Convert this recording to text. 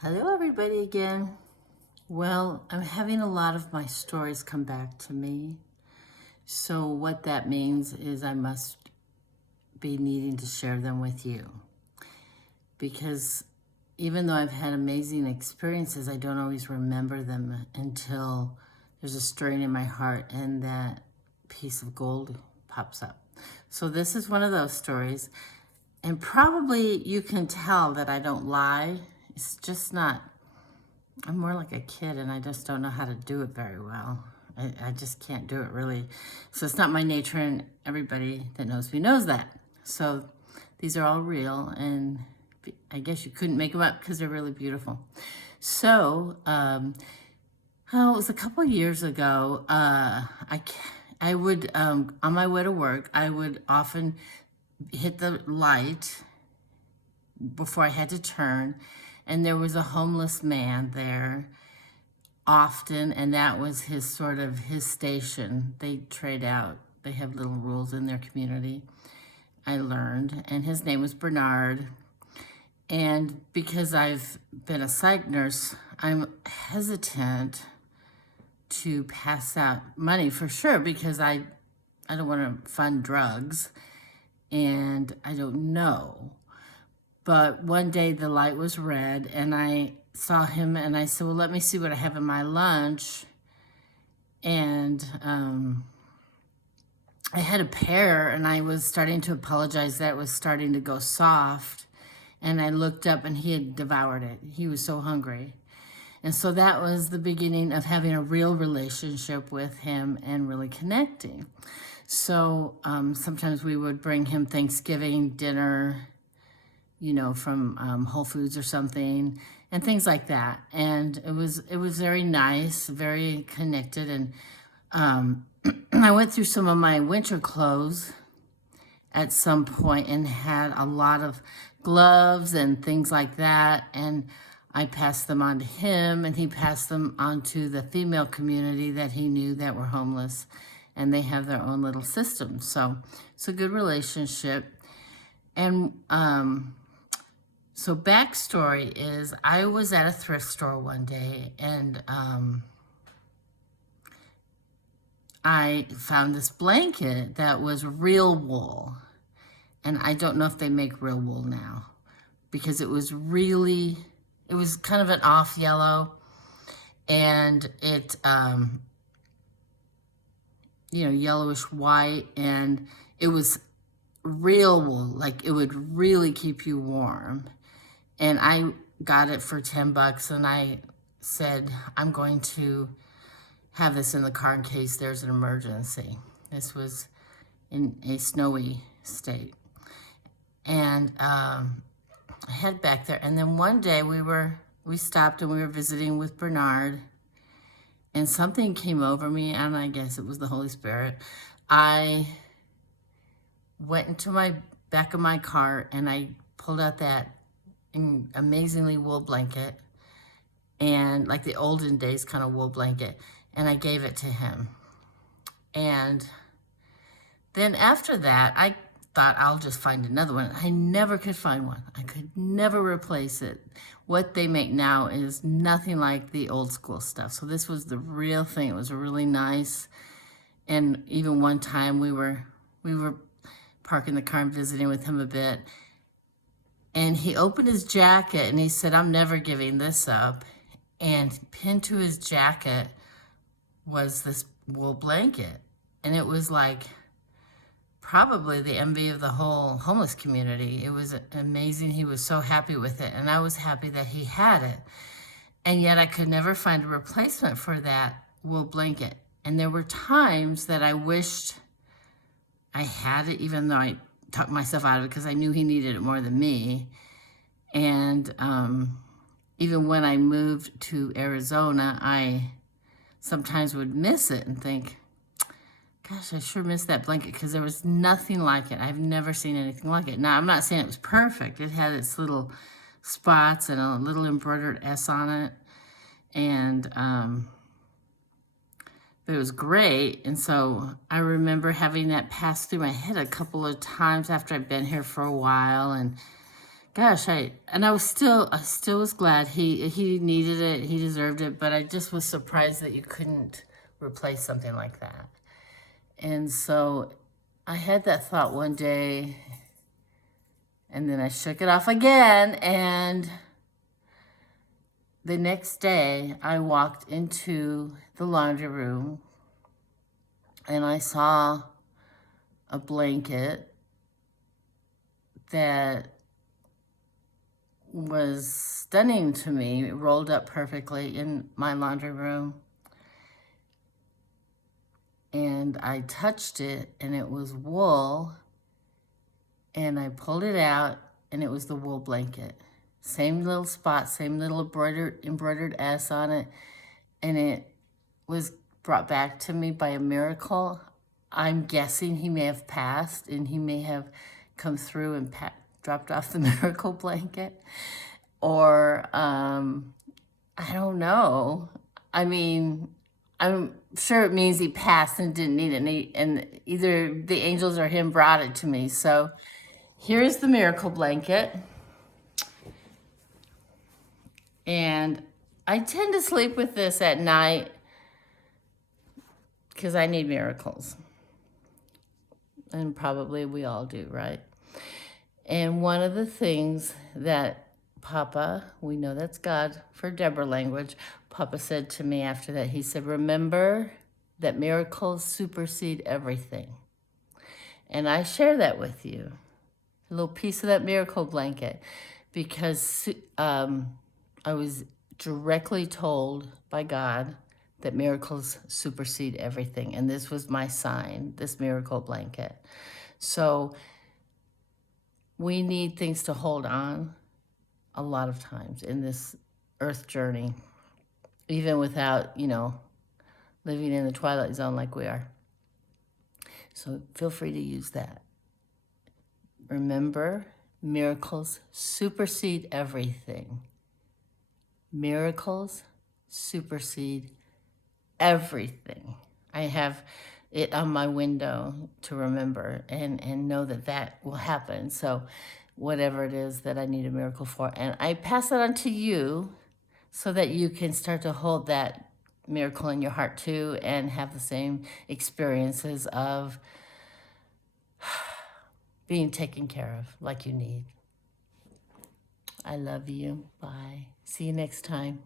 Hello everybody again. Well, I'm having a lot of my stories come back to me. So what that means is I must be needing to share them with you. Because even though I've had amazing experiences, I don't always remember them until there's a stirring in my heart and that piece of gold pops up. So this is one of those stories. And probably you can tell that I don't lie. It's just not, I'm more like a kid and I just don't know how to do it very well. I just can't do it really. So it's not my nature, and everybody that knows me knows that. So these are all real, and I guess you couldn't make them up because they're really beautiful. So, it was a couple years ago. I would, on my way to work, I would often hit the light before I had to turn, and there was a homeless man there often, and that was his station. They trade out. They have little rules in their community, I learned, and his name was Bernard. And because I've been a psych nurse, I'm hesitant to pass out money for sure because I don't want to fund drugs, and I don't know. But one day the light was red and I saw him and I said, well, let me see what I have in my lunch. And I had a pear and I was starting to apologize that it was starting to go soft. And I looked up and he had devoured it. He was so hungry. And so that was the beginning of having a real relationship with him and really connecting. So sometimes we would bring him Thanksgiving dinner, from Whole Foods or something, and things like that. And it was very nice, very connected. And I went through some of my winter clothes at some point and had a lot of gloves and things like that. And I passed them on to him, and he passed them on to the female community that he knew that were homeless, and they have their own little system. So it's a good relationship. And so backstory is I was at a thrift store one day, and I found this blanket that was real wool. And I don't know if they make real wool now, because it was kind of an off yellow, and it, yellowish white, and it was real wool, like it would really keep you warm. And I got it for $10, and I said, I'm going to have this in the car in case there's an emergency. This was in a snowy state. And I head back there. And then one day we stopped and we were visiting with Bernard, and something came over me, and I guess it was the Holy Spirit. I went into my back of my car and I pulled out that amazingly wool blanket, and like the olden days kind of wool blanket, and I gave it to him. And then after that, I thought I'll just find another one. I never could find one. I could never replace it. What they make now is nothing like the old school stuff. So this was the real thing. It was really nice. And even one time we were parking the car and visiting with him a bit, and he opened his jacket and he said, I'm never giving this up. And pinned to his jacket was this wool blanket. And it was like probably the envy of the whole homeless community. It was amazing. He was so happy with it. And I was happy that he had it. And yet I could never find a replacement for that wool blanket. And there were times that I wished I had it, even though I talked myself out of it because I knew he needed it more than me. And even when I moved to Arizona, I sometimes would miss it and think, gosh, I sure miss that blanket, because there was nothing like it. I've never seen anything like it. Now, I'm not saying it was perfect. It had its little spots and a little embroidered S on it. And but it was great. And so I remember having that pass through my head a couple of times after I'd been here for a while, and gosh, I still was glad he needed it, he deserved it, but I just was surprised that you couldn't replace something like that. And so I had that thought one day, and then I shook it off again, and the next day I walked into the laundry room and I saw a blanket that was stunning to me. It rolled up perfectly in my laundry room. And I touched it, and it was wool. And I pulled it out, and it was the wool blanket. Same little spot, same little embroidered S on it. And it was brought back to me by a miracle. I'm guessing he may have passed, and he may have come through and dropped off the miracle blanket. Or, I don't know. I mean, I'm sure it means he passed and didn't need it. And either the angels or him brought it to me. So here's the miracle blanket. And I tend to sleep with this at night because I need miracles. And probably we all do, right? And one of the things that Papa, we know that's God for Deborah language, Papa said to me after that, he said, remember that miracles supersede everything. And I share that with you, a little piece of that miracle blanket, because I was directly told by God that miracles supersede everything. And this was my sign, this miracle blanket. So we need things to hold on a lot of times in this earth journey, even without, living in the twilight zone like we are. So feel free to use that. Remember, miracles supersede everything. Miracles supersede everything. I have it on my window to remember and know that that will happen. So whatever it is that I need a miracle for. And I pass it on to you so that you can start to hold that miracle in your heart too and have the same experiences of being taken care of like you need. I love you. Bye. See you next time.